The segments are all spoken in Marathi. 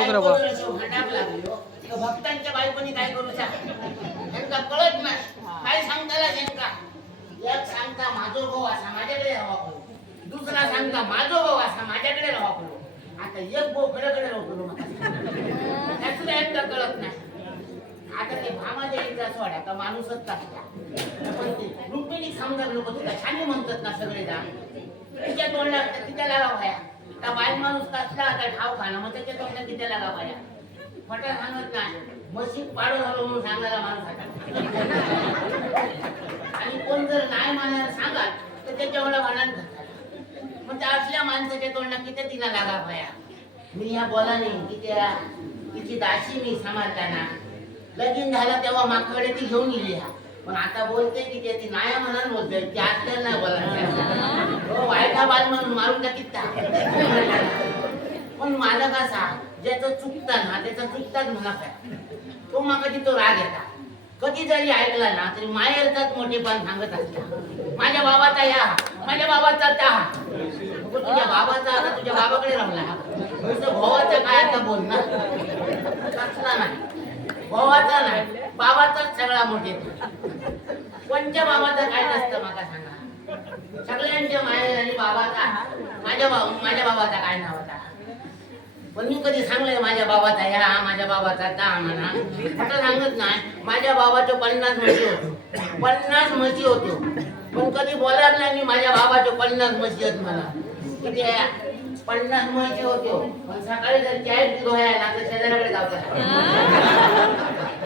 बरं बायको बा. भक्तांच्या बायकोनी काय करू शकत त्यांना कळत नाही. काय सांगताला त्यांना? एक सांगता माझो भाऊ असा माझ्याकडे राहा करू दुसरा सांगता माझो भाऊ असा माझ्याकडे राहा करू आता एक भाऊ कडेकडे राहू करू त्याचं एकदा कळत नाही. आता ते एकदा का माणूसच टाकला पण रुक्मिणी समजा लोक तुला छान म्हणतात ना सगळे जण तिच्या तोंडला तिच्या लागा भाया त्या बाईल माणूस कसला आता ठाव खाणं मग त्याच्या तोंडात तिच्या लागा भाया फटा सांगत नाही. मशीद पाडू झालो म्हणून सांगायला माणूस आता. आणि कोण जर नाही मानायला सांगा तर त्याच्यावर म्हणाल मग त्या असल्या माणसाच्या तोंडात किती तिला लागा भाया मी ह्या बोलाने किती तिची दाशी मी सांभाळताना. लगीन झालं तेव्हा माकडे ती घेऊन गेली ह्या पण आता बोलते की ते ती नाया म्हणून बोलते ती आजकाल नाही बोलायचं. हो वाईटा बाल म्हणून मारून टाकीत पण माझा कसा ज्याचं चुकता ना त्याचा चुकताच म्हणा काय. तो माका कधी तो राग येता. कधी जरी ऐकला ना तरी मायरचाच मोठेपण सांगत असला माझ्या बाबाचा या माझ्या बाबाचा त्या. मग तुझ्या बाबाचा आता तुझ्या बाबाकडे राहला. तुझं भावाचा काय आता बोल ना कसला नाही. भावाचा नाही. बाबाचाच सगळा मोठे कोणत्या बाबाचा काय नसतं मला सांगा. सगळ्यांच्या माया आणि बाबाचा माझ्या बाबा माझ्या बाबाचा काय नाव होता? पण मी कधी सांगलंय माझ्या बाबाचा या माझ्या बाबाचा दा म्हणा? आता सांगत नाही. माझ्या बाबाचं पन्नास म्हशी होतो. पन्नास म्हशी होतो. पण कधी बोलायला नाही मी माझ्या बाबाचं पन्नास म्हशी आहेत मला किती पन्नास म्हशी होतो पण सकाळी जर चाय पिलो आहे ना तर शेजाऱ्याकडे जातो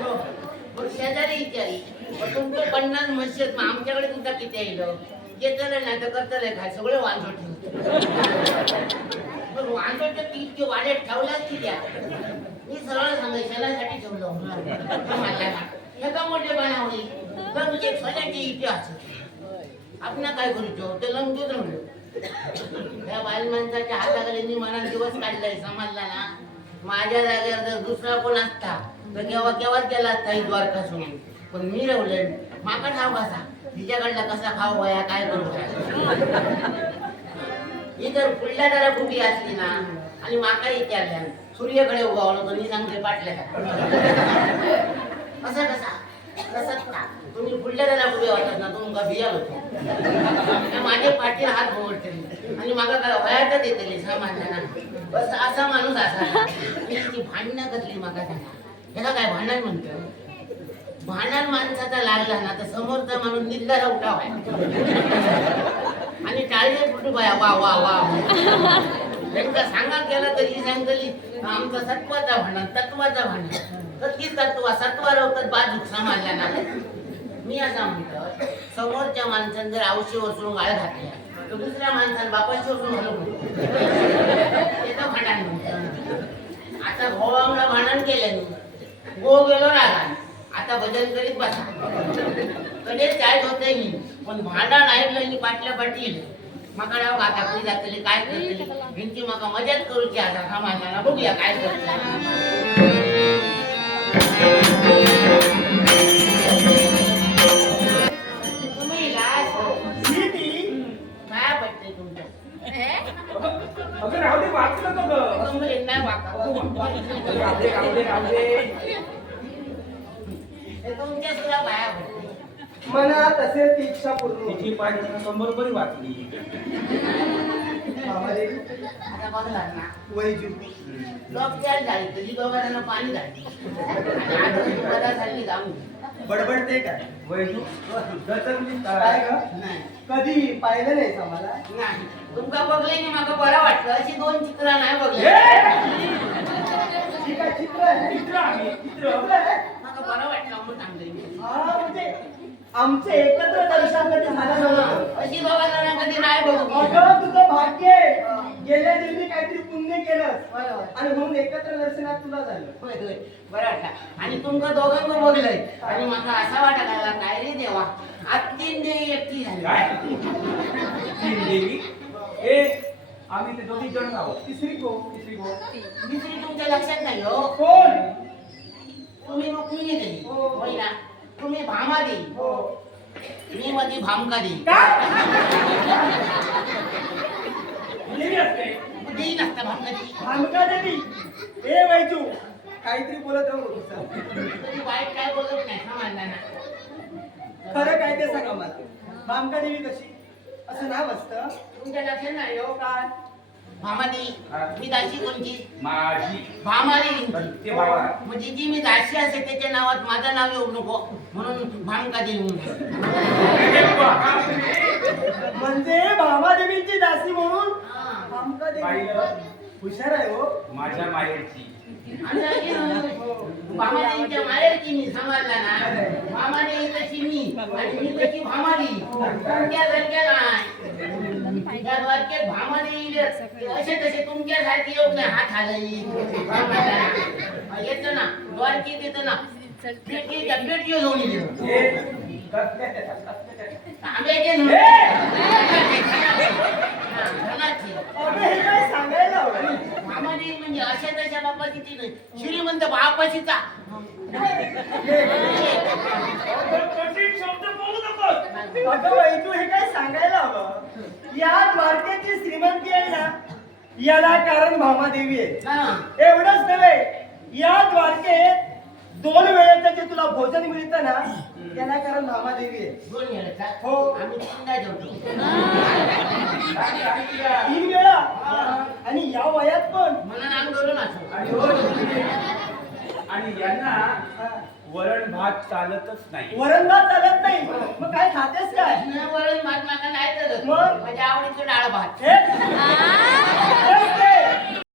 हो. शेजारी विचारी तुमचं तुमचे पन्नास म्हशी मग आमच्याकडे तुमचा किती येईल घेतलं नाही तर करतलं काय? सगळे वांजो ठेवतो. पण वांजो ती इतके वाड्यात ठेवल्याच की त्या. मी सरळ सांगाय शेणासाठी ठेवलं एका मोठे बनावली पण म्हणजे सोन्याची इतिहास आपण काय करू ते? लंगतोच म्हणलो त्या बाल माणसाच्या हाताखाली मी मनात दिवस काढलाय समाजला ना? माझ्या जागेवर जर दुसरा कोण असता तर केव्हा केव्हाच गेला असता ही द्वारका सोडून पण मी रवले माका ठाव कसा तिच्याकडला कसा खाऊ वया काय करू काय? ही तर फुडल्या जरा फुटी असली ना आणि माका विचारल्या सूर्यकडे उभावलं तर मी सांगते पाटल्या. असं कसा? तसंच तुम्ही फुडल्या जरा फुटी वाटत ना तुमका भिया होतो. माझे पाठी हात मोडते आणि मागा काय वयात येतली सामान्यांना. बस असा माणूस असा. ती भांडणं कसली मागा सांगा ह्याला काय भांडण म्हणतो भांडण माणसाचा लागला ना तर समोरचा माणूस निंदाला उठाव आणि टाळले कुठे बाया वा वा वा. त्यांना सांगा केला तरी ही सांगतली आमचा सत्वाचा भांडण तत्वाचा भांडण. कधी तत्व सत्वा रवतात बाजूक समाजला ना मी असं म्हणतो समोरच्या माणसाने जर औषधी वसून गाळ घातल्या तर दुसऱ्या माणसाने बापाशी वसून घालून त्याचं भांडण म्हणतात. आता भावाला भांडण केलं गो गेलो रागा आता भजन करीत बसा. कधीच काय होतंय मी. पण भांडण ऐकलं मी पाटल्या पाटील मका डाव आता कुठे जातली काय करतली? भिंती मका मजाच करूची आता सामान्याला बघूया काय करतली. मनात असेल ती इच्छा पूर्ण तिची पाहिजे कंबर बरी वाचली आता बघला ना वैजू लोक त्याला झाली तुझी दोघांना पाणी आता तू पदासाठी जाऊन बडबडते काय? वैजू गचकली काय काय? ग नाही. कधी पाहिलं नाही आम्हाला नाही. तुमका बघले की मला बरं वाटलं? अशी दोन चित्र नाही बघले. काय चित्र आहे? चित्र आम्ही चित्र? मला बरं वाटलं म्हणून सांगले हा, म्हणजे आमचे एकत्र दर्शन कधी झालं नव्हतं अशी दोघांना कधी नाही बघू अगं तुझं भाग्य आहे. गेल्या जन्मी काहीतरी पुण्य केलं होय होय आणि म्हणून एकत्र दर्शनात तुला झालं. होय होय. बरं वाटलं. आणि तुमका दोघांना बघलंय. आणि मला असा वाटायला काय रे देवा? आज तीन देवी एकटी झाली. काय? तीन देवी? ए आम्ही ते दोघी जण आहोत. तिसरी को तिसरी कोण? दुसरी तुमच्या लक्षात नाही हो? कोण? तुम्ही रुक्मिणी देवी. हो. होय ना? तुम्ही भामा देवी. हो. मी मध्ये भामका काय? देवी असते. देईन असता भामका देवी ए वैजू काहीतरी बोलत राहू नको सर. तरी वाईट काय बोलत नाही समजला ना. खरं काय ते सांगा मला. भामका देवी कशी? असं नाव असतं? तुमच्या लक्षात नाही हो काय भामादी हा. मी दाशी कोणची? माझी. भामारी ते म्हणजे जी मी दाशी असे त्याच्या नावात माझं नाव येऊ नको. म्हणून भामका देऊन म्हणजे भामादेवींची दासी म्हणून हा. देवी पाहिलं हुशार आहे हो. माझ्या माहेरची. भामादेवीच्या माहेरची मी समजला ना. भामादेवी तशी मी. आणि मी तशी भामादी तुमच्या सारख्या नाही. त्या द्वारकेत भामादेवी असे तसे तुमच्या सारखे येऊ नाही हात हालई. येतो ना. द्वारकेत येतो ना. पेटी घेऊन हे. आंब्याचे धनाची अबे हे काय सांगायला हवं भामादेवी म्हणजे अशा तशा बापाची ती नाही. श्रीमंत बापाशीचा कठीण शब्द बोलू नकोस. अगं वैजू हे काय सांगायला हवं या द्वारकेची श्रीमंती आहे ना याला कारण भामादेवी आहे. हा. एवढंच नव्हे या द्वारकेत दोन वेळेचं जे तुला भोजन मिळतं ना त्याला कारण भामादेवी आहे. दोन हो. आम्ही तीनदा जेवतो आणि ऐकूया. तीन वेळा. आणि या वयात पण. म्हणून आंदोलन असो आणि हो, आणि यांना हा. वरण भात चालतच नाही. वरण भात चालत नाही. मग काय खातेस काय? वरण भात मागा नाही तर मग? माझ्या आवडीचं डाळ भात. हे?